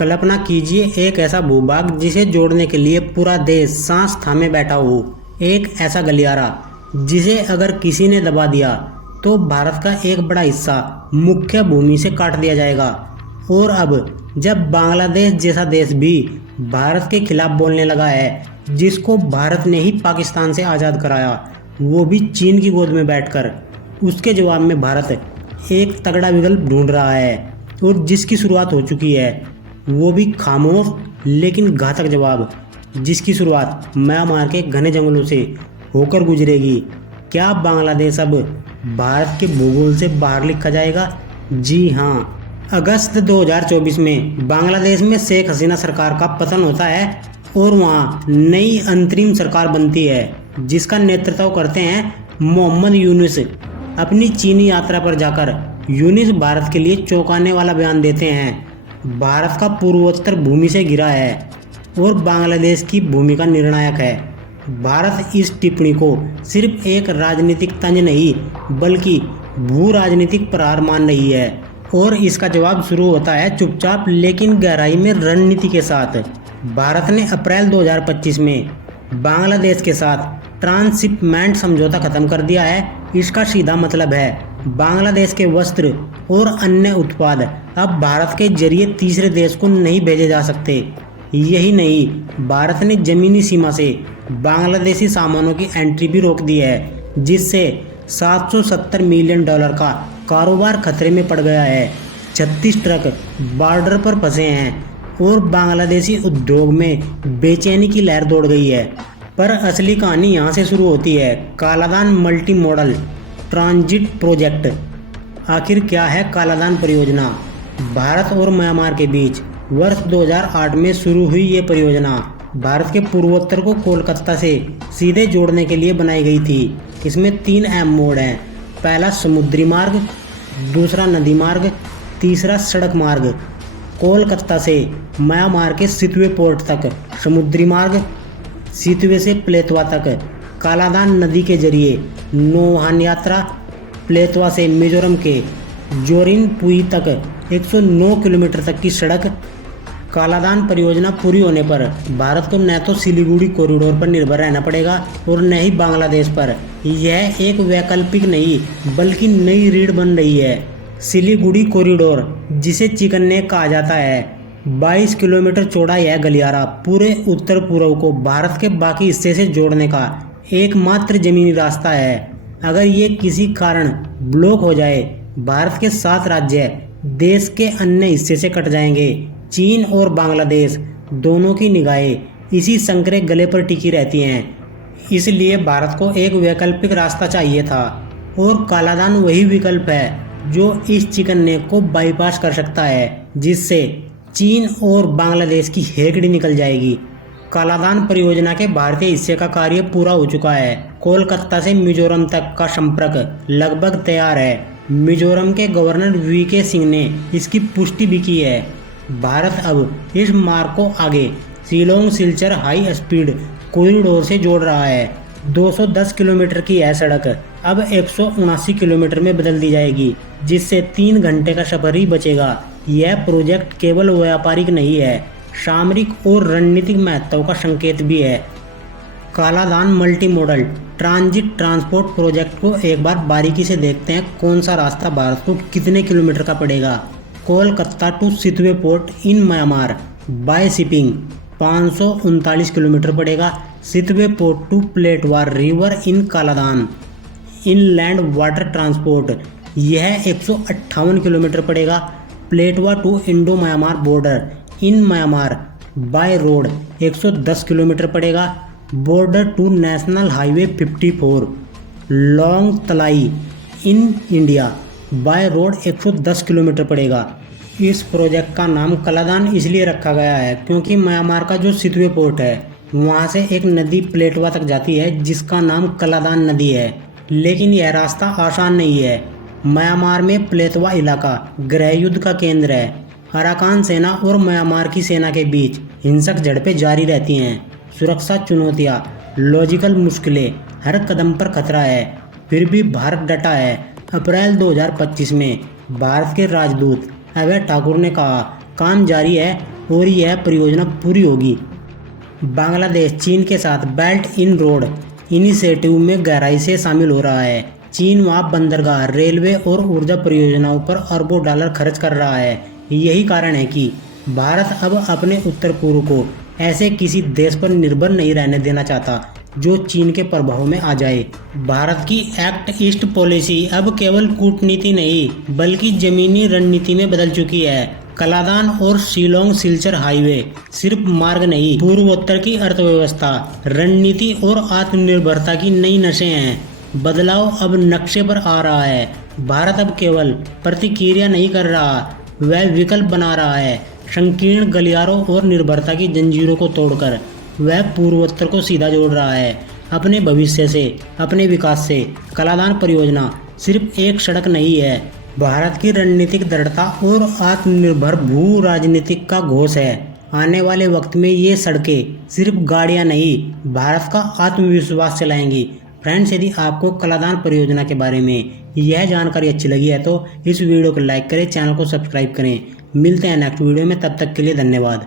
कल्पना कीजिए एक ऐसा भूभाग जिसे जोड़ने के लिए पूरा देश सांस थामे बैठा हो। एक ऐसा गलियारा जिसे अगर किसी ने दबा दिया तो भारत का एक बड़ा हिस्सा मुख्य भूमि से काट दिया जाएगा। और अब जब बांग्लादेश जैसा देश भी भारत के खिलाफ बोलने लगा है, जिसको भारत ने ही पाकिस्तान से आज़ाद कराया, वो भी चीन की गोद में बैठकर, उसके जवाब में भारत एक तगड़ा विकल्प ढूंढ रहा है और जिसकी शुरुआत हो चुकी है, वो भी खामोश लेकिन घातक जवाब, जिसकी शुरुआत म्यांमार के घने जंगलों से होकर गुजरेगी। क्या बांग्लादेश अब भारत के भूगोल से बाहर लिखा जाएगा? जी हाँ। अगस्त 2024 में बांग्लादेश में शेख हसीना सरकार का पतन होता है और वहाँ नई अंतरिम सरकार बनती है जिसका नेतृत्व करते हैं मोहम्मद यूनुस। अपनी चीनी यात्रा पर जाकर यूनुस भारत के लिए चौंकाने वाला बयान देते हैं। भारत का पूर्वोत्तर भूमि से घिरा है और बांग्लादेश की भूमिका निर्णायक है। भारत इस टिप्पणी को सिर्फ एक राजनीतिक तंज नहीं बल्कि भू राजनीतिक प्रहार मान रही है और इसका जवाब शुरू होता है चुपचाप लेकिन गहराई में रणनीति के साथ। भारत ने अप्रैल 2025 में बांग्लादेश के साथ ट्रांसशिपमेंट समझौता खत्म कर दिया है। इसका सीधा मतलब है बांग्लादेश के वस्त्र और अन्य उत्पाद अब भारत के जरिए तीसरे देश को नहीं भेजे जा सकते। यही नहीं, भारत ने जमीनी सीमा से बांग्लादेशी सामानों की एंट्री भी रोक दी है, जिससे $770 मिलियन का कारोबार खतरे में पड़ गया है। 36 ट्रक बॉर्डर पर फंसे हैं और बांग्लादेशी उद्योग में बेचैनी की लहर दौड़ गई है। पर असली कहानी यहाँ से शुरू होती है। Kaladan multi modal transit project. आखिर क्या है कालादान परियोजना? भारत और म्यांमार के बीच वर्ष 2008 में शुरू हुई ये परियोजना भारत के पूर्वोत्तर को कोलकाता से सीधे जोड़ने के लिए बनाई गई थी। इसमें 3 अहम मोड हैं। पहला समुद्री मार्ग, दूसरा नदी मार्ग, तीसरा सड़क मार्ग। कोलकाता से म्यांमार के सितवे पोर्ट तक समुद्री मार्ग, सितवे से प्लेतवा तक कालादान नदी के जरिए नौवाहन यात्रा, प्लेतवा से मिजोरम के जोरिनपुई तक 109 किलोमीटर तक की सड़क। कालादान परियोजना पूरी होने पर भारत को न तो सिलीगुड़ी कॉरिडोर पर निर्भर रहना पड़ेगा और न ही बांग्लादेश पर। यह एक वैकल्पिक नहीं बल्कि नई रीढ़ बन रही है। सिलीगुड़ी कॉरिडोर, जिसे चिकन नेक कहा जाता है, 22 किलोमीटर चौड़ा यह गलियारा पूरे उत्तर पूर्व को भारत के बाकी हिस्से से जोड़ने का एकमात्र जमीनी रास्ता है। अगर ये किसी कारण ब्लॉक हो जाए, भारत के 7 राज्य देश के अन्य हिस्से से कट जाएंगे। चीन और बांग्लादेश दोनों की निगाहें इसी संकरे गले पर टिकी रहती हैं। इसलिए भारत को एक वैकल्पिक रास्ता चाहिए था और कालादान वही विकल्प है जो इस चिकन नेक को बाईपास कर सकता है, जिससे चीन और बांग्लादेश की हेकड़ी निकल जाएगी। कालादान परियोजना के भारतीय हिस्से का कार्य पूरा हो चुका है। कोलकाता से मिजोरम तक का संपर्क लगभग तैयार है। मिजोरम के गवर्नर वीके सिंह ने इसकी पुष्टि भी की है। भारत अब इस मार्ग को आगे Shillong Silchar high speed corridor से जोड़ रहा है। 210 किलोमीटर की यह सड़क अब 179 किलोमीटर में बदल दी जाएगी, जिससे 3 घंटे का सफर ही बचेगा। यह प्रोजेक्ट केवल व्यापारिक नहीं है, सामरिक और रणनीतिक महत्व का संकेत भी है। Kaladan multi modal transit transport project को एक बार बारीकी से देखते हैं। कौन सा रास्ता भारत को कितने किलोमीटर का पड़ेगा? Kolkata to Sittwe port in Myanmar by shipping 539 kilometre पड़ेगा। Sittwe port to Paletwa river in Kaladan inland water transport यह 158 किलोमीटर पड़ेगा। Paletwa to Indo Myanmar border in Myanmar by road 110 kilometre पड़ेगा। Border to national highway 54 Lawngtlai in India by road 110 kilometre पड़ेगा। इस project का नाम कालादान इसलिए रखा गया है क्योंकि म्यांमार का जो सितवे पोर्ट है वहाँ से एक नदी प्लेटवा तक जाती है जिसका नाम कालादान नदी है। लेकिन यह रास्ता आसान नहीं है। म्यांमार में प्लेतवा इलाका गृह युद्ध का केंद्र है। अराकान सेना और म्यांमार की सेना के बीच हिंसक झड़पें जारी रहती हैं। सुरक्षा चुनौतियाँ, लॉजिकल मुश्किलें, हर कदम पर खतरा है। फिर भी भारत डटा है। अप्रैल 2025 में भारत के राजदूत अभय ठाकुर ने कहा, काम जारी है, और यह परियोजना पूरी होगी। बांग्लादेश चीन के साथ बेल्ट इन रोड इनिशिएटिव में गहराई से शामिल हो रहा है। चीन वहाँ बंदरगाह, रेलवे और ऊर्जा परियोजनाओं पर अरबों डॉलर खर्च कर रहा है। यही कारण है कि भारत अब अपने उत्तर पूर्व को ऐसे किसी देश पर निर्भर नहीं रहने देना चाहता जो चीन के प्रभाव में आ जाए। भारत की एक्ट ईस्ट पॉलिसी अब केवल कूटनीति नहीं बल्कि जमीनी रणनीति में बदल चुकी है। कलादान और शिलोंग सिलचर हाईवे सिर्फ मार्ग नहीं, पूर्वोत्तर की अर्थव्यवस्था, रणनीति और आत्मनिर्भरता की नई नसें हैं। बदलाव अब नक्शे पर आ रहा है। भारत अब केवल प्रतिक्रिया नहीं कर रहा, वह विकल्प बना रहा है। संकीर्ण गलियारों और निर्भरता की जंजीरों को तोड़कर वह पूर्वोत्तर को सीधा जोड़ रहा है अपने भविष्य से, अपने विकास से। कलादान परियोजना सिर्फ एक सड़क नहीं है, भारत की रणनीतिक दृढ़ता और आत्मनिर्भर भू राजनीतिक का घोष है। आने वाले वक्त में ये सड़कें सिर्फ गाड़ियां नहीं, भारत का आत्मविश्वास चलाएंगी। फ्रेंड्स, यदि आपको कलादान परियोजना के बारे में यह जानकारी अच्छी लगी है तो इस वीडियो को लाइक करें, चैनल को सब्सक्राइब करें। मिलते हैं नेक्स्ट वीडियो में, तब तक के लिए धन्यवाद।